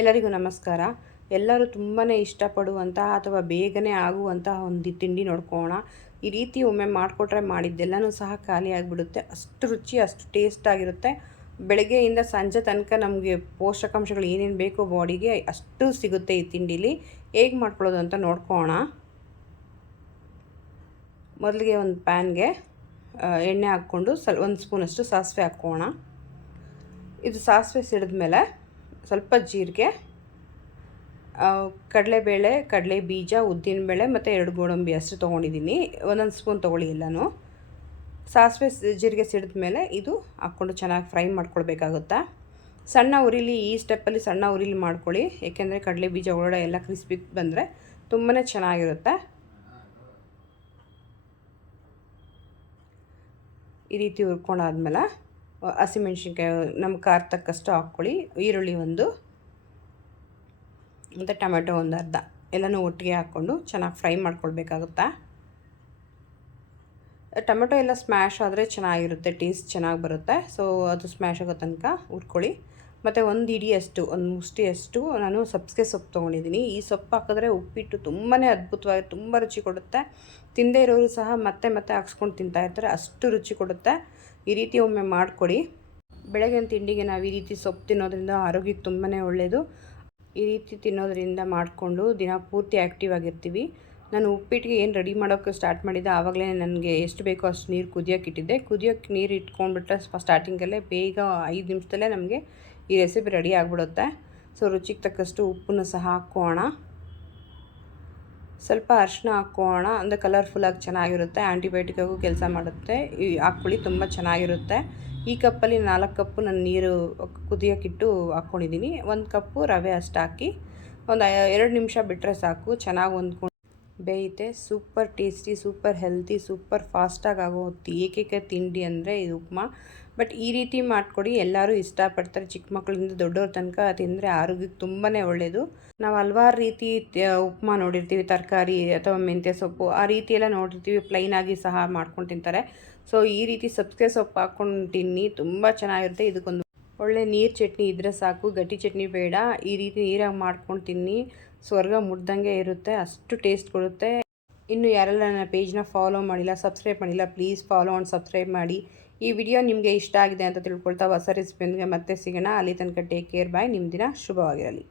ಎಲ್ಲರಿಗೂ ನಮಸ್ಕಾರ. ಎಲ್ಲರೂ ತುಂಬಾ ಇಷ್ಟಪಡುವಂತಹ ಅಥವಾ ಬೇಗನೆ ಆಗುವಂತಹ ಒಂದು ತಿಂಡಿ ನೋಡ್ಕೊಳ್ಳೋಣ. ಈ ರೀತಿ ಒಮ್ಮೆ ಮಾಡಿಕೊಟ್ರೆ ಮಾಡಿದ್ದೆಲ್ಲನೂ ಸಹ ಖಾಲಿ ಆಗಿಬಿಡುತ್ತೆ. ಅಷ್ಟು ರುಚಿ, ಅಷ್ಟು ಟೇಸ್ಟ್ ಆಗಿರುತ್ತೆ. ಬೆಳಗ್ಗೆಯಿಂದ ಸಂಜೆ ತನಕ ನಮಗೆ ಪೋಷಕಾಂಶಗಳು ಏನೇನು ಬೇಕೋ ಬಾಡಿಗೆ ಅಷ್ಟು ಸಿಗುತ್ತೆ ಈ ತಿಂಡಿಲಿ. ಹೇಗೆ ಮಾಡ್ಕೊಳ್ಳೋದು ಅಂತ ನೋಡ್ಕೊಳ್ಳೋಣ. ಮೊದಲಿಗೆ ಒಂದು ಪ್ಯಾನ್ಗೆ ಎಣ್ಣೆ ಹಾಕ್ಕೊಂಡು ಒಂದು ಸ್ಪೂನಷ್ಟು ಸಾಸಿವೆ ಹಾಕ್ಕೊಳ್ಳೋಣ. ಇದು ಸಾಸಿವೆ ಸಿಡಿದ ಮೇಲೆ ಸ್ವಲ್ಪ ಜೀರಿಗೆ, ಕಡಲೆಬೇಳೆ, ಕಡಲೆ ಬೀಜ, ಉದ್ದಿನಬೇಳೆ ಮತ್ತು 2 ಗೋಡಂಬಿ ಅಷ್ಟು ತೊಗೊಂಡಿದ್ದೀನಿ. ಒಂದೊಂದು ಸ್ಪೂನ್ ತೊಗೊಳ್ಳಿ ಎಲ್ಲನೂ. ಸಾಸಿವೆ ಜೀರಿಗೆ ಸಿಡಿದ ಮೇಲೆ ಇದು ಹಾಕ್ಕೊಂಡು ಚೆನ್ನಾಗಿ ಫ್ರೈ ಮಾಡ್ಕೊಳ್ಬೇಕಾಗುತ್ತಾ. ಸಣ್ಣ ಉರಿಲಿ, ಈ ಸ್ಟೆಪ್ಪಲ್ಲಿ ಸಣ್ಣ ಉರಿಲಿ ಮಾಡ್ಕೊಳ್ಳಿ, ಏಕೆಂದರೆ ಕಡಲೆ ಬೀಜ ಒಳಗಡೆ ಎಲ್ಲ ಕ್ರಿಸ್ಪಿ ಬಂದರೆ ತುಂಬಾ ಚೆನ್ನಾಗಿರುತ್ತೆ. ಈ ರೀತಿ ಹುರ್ಕೊಂಡಾದ್ಮೇಲೆ ಹಸಿಮೆಣ್ಸಿನ್ಕಾಯಿ ನಮ್ಮ ಖಾರ ತಕ್ಕಷ್ಟು ಹಾಕ್ಕೊಳ್ಳಿ. ಈರುಳ್ಳಿ ಒಂದು ಮತ್ತು ಟೊಮೆಟೊ ಒಂದು ಅರ್ಧ ಎಲ್ಲನೂ ಒಟ್ಟಿಗೆ ಹಾಕ್ಕೊಂಡು ಚೆನ್ನಾಗಿ ಫ್ರೈ ಮಾಡ್ಕೊಳ್ಬೇಕಾಗುತ್ತಾ. ಟೊಮೆಟೊ ಎಲ್ಲ ಸ್ಮ್ಯಾಶ್ ಆದರೆ ಚೆನ್ನಾಗಿರುತ್ತೆ, ಟೇಸ್ಟ್ ಚೆನ್ನಾಗಿ ಬರುತ್ತೆ. ಸೊ ಅದು ಸ್ಮ್ಯಾಶ್ ಆಗೋ ತನಕ ಹುರ್ಕೊಳ್ಳಿ. ಮತ್ತು ಒಂದು ಹಿಡಿಯಷ್ಟು, ಒಂದು ಮುಷ್ಟಿಯಷ್ಟು ನಾನು ಸಬ್ಬಸಿಗೆ ಸೊಪ್ಪು ತೊಗೊಂಡಿದ್ದೀನಿ. ಈ ಸೊಪ್ಪು ಹಾಕಿದ್ರೆ ಉಪ್ಪಿಟ್ಟು ತುಂಬಾ ಅದ್ಭುತವಾಗಿ ತುಂಬ ರುಚಿ ಕೊಡುತ್ತೆ. ತಿಂದೇ ಇರೋರು ಸಹ ಮತ್ತೆ ಮತ್ತೆ ಹಾಕ್ಸ್ಕೊಂಡು ತಿಂತಾಯಿರ್ತಾರೆ, ಅಷ್ಟು ರುಚಿ ಕೊಡುತ್ತೆ. ಈ ರೀತಿ ಒಮ್ಮೆ ಮಾಡಿಕೊಡಿ. ಬೆಳಗಿನ ತಿಂಡಿಗೆ ನಾವು ಈ ರೀತಿ ಸೊಪ್ಪು ತಿನ್ನೋದ್ರಿಂದ ಆರೋಗ್ಯಕ್ಕೆ ತುಂಬಾ ಒಳ್ಳೆಯದು. ಈ ರೀತಿ ತಿನ್ನೋದ್ರಿಂದ ಮಾಡಿಕೊಂಡು ದಿನ ಪೂರ್ತಿ ಆ್ಯಕ್ಟಿವ್ ಆಗಿರ್ತೀವಿ. ನಾನು ಉಪ್ಪಿಟ್ಟಿಗೆ ಏನು ರೆಡಿ ಮಾಡೋಕ್ಕೆ ಸ್ಟಾರ್ಟ್ ಮಾಡಿದ್ದೆ, ಆವಾಗಲೇ ನನಗೆ ಎಷ್ಟು ಬೇಕೋ ಅಷ್ಟು ನೀರು ಕುದಿಯೋಕೆ ಇಟ್ಟಿದ್ದೆ. ಕುದಿಯೋಕ್ಕೆ ನೀರು ಇಟ್ಕೊಂಡ್ಬಿಟ್ರೆ ಸ್ಟಾರ್ಟಿಂಗಲ್ಲೇ ಬೇಗ 5 ನಿಮಿಷದಲ್ಲೇ ನಮಗೆ ಈ ರೆಸಿಪಿ ರೆಡಿ ಆಗಿಬಿಡುತ್ತೆ. ಸೊ ರುಚಿಗೆ ತಕ್ಕಷ್ಟು ಉಪ್ಪನ್ನು ಸಹ ಹಾಕ್ಕೋಣ. ಸ್ವಲ್ಪ ಅರಿಶಿನ ಹಾಕ್ಕೋಣ, ಅಂದರೆ ಕಲರ್ಫುಲ್ಲಾಗಿ ಚೆನ್ನಾಗಿರುತ್ತೆ. ಆ್ಯಂಟಿಬಯೋಟಿಕ್ಕಾಗೂ ಕೆಲಸ ಮಾಡುತ್ತೆ. ಹಾಕ್ಕೊಳ್ಳಿ, ತುಂಬ ಚೆನ್ನಾಗಿರುತ್ತೆ. ಈ ಕಪ್ಪಲ್ಲಿ 4 ಕಪ್ಪು ನಾನು ನೀರು ಕುದಿಯೋಕ್ಕಿಟ್ಟು ಹಾಕ್ಕೊಂಡಿದ್ದೀನಿ. 1 ಕಪ್ಪು ರವೆ ಅಷ್ಟು ಹಾಕಿ ಒಂದು 2 ನಿಮಿಷ ಬಿಟ್ಟರೆ ಸಾಕು, ಚೆನ್ನಾಗಿ ಹೊಂದ್ಕೊಂಡು ಬೇಯುತ್ತೆ. Super tasty, super healthy, super ಫಾಸ್ಟಾಗಿ ಆಗೋ ಏಕೈಕ ತಿಂಡಿ ಅಂದರೆ ಇದು ಉಪ್ಮಾ. ಬಟ್ ಈ ರೀತಿ ಮಾಡಿಕೊಡಿ, ಎಲ್ಲರೂ ಇಷ್ಟಪಡ್ತಾರೆ. ಚಿಕ್ಕ ಮಕ್ಕಳಿಂದ ದೊಡ್ಡವ್ರ ತನಕ ತಿಂದರೆ ಆರೋಗ್ಯಕ್ಕೆ ತುಂಬಾ ಒಳ್ಳೆಯದು. ನಾವು ಹಲ್ವಾರು ರೀತಿ ಉಪ್ಮಾ ನೋಡಿರ್ತೀವಿ, ತರಕಾರಿ ಅಥವಾ ಮೆಂತ್ಯ ಸೊಪ್ಪು ಆ ರೀತಿ ಎಲ್ಲ ನೋಡಿರ್ತೀವಿ. ಪ್ಲೈನಾಗಿ ಸಹ ಮಾಡ್ಕೊಂಡು ತಿಂತಾರೆ. ಸೊ ಈ ರೀತಿ ಸಬ್ಬಸಿಗೆ ಸೊಪ್ಪು ಹಾಕ್ಕೊಂಡು ತಿನ್ನಿ, ತುಂಬ ಚೆನ್ನಾಗಿರುತ್ತೆ. ಇದಕ್ಕೊಂದು ಒಳ್ಳೆ ನೀರು ಚಟ್ನಿ ಇದ್ದರೆ ಸಾಕು, ಗಟ್ಟಿ ಚಟ್ನಿ ಬೇಡ. ಈ ರೀತಿ ನೀರಾಗಿ ಮಾಡ್ಕೊಂಡು ತಿನ್ನಿ, ಸ್ವರ್ಗ ಮುಟ್ದಂಗೆ ಇರುತ್ತೆ, ಅಷ್ಟು ಟೇಸ್ಟ್ ಕೊಡುತ್ತೆ. ಇನ್ನು ಯಾರೆಲ್ಲ ನನ್ನ ಪೇಜ್ನ ಫಾಲೋ ಮಾಡಿಲ್ಲ, ಸಬ್ಸ್ಕ್ರೈಬ್ ಮಾಡಿಲ್ಲ, ಪ್ಲೀಸ್ ಫಾಲೋ ಆ್ಯಂಡ್ ಸಬ್ಸ್ಕ್ರೈಬ್ ಮಾಡಿ. ಈ ವಿಡಿಯೋ ನಿಮಗೆ ಇಷ್ಟ ಆಗಿದೆ ಅಂತ ತಿಳ್ಕೊಳ್ತಾ ಹೊಸ ರೆಸಿಪಿಯೊಂದಿಗೆ ಮತ್ತೆ ಸಿಗೋಣ. ಅಲ್ಲಿ ತನಕ ಟೇಕ್ ಕೇರ್, ಬಾಯ್. ನಿಮ್ಮ ದಿನ ಶುಭವಾಗಿರಲಿ.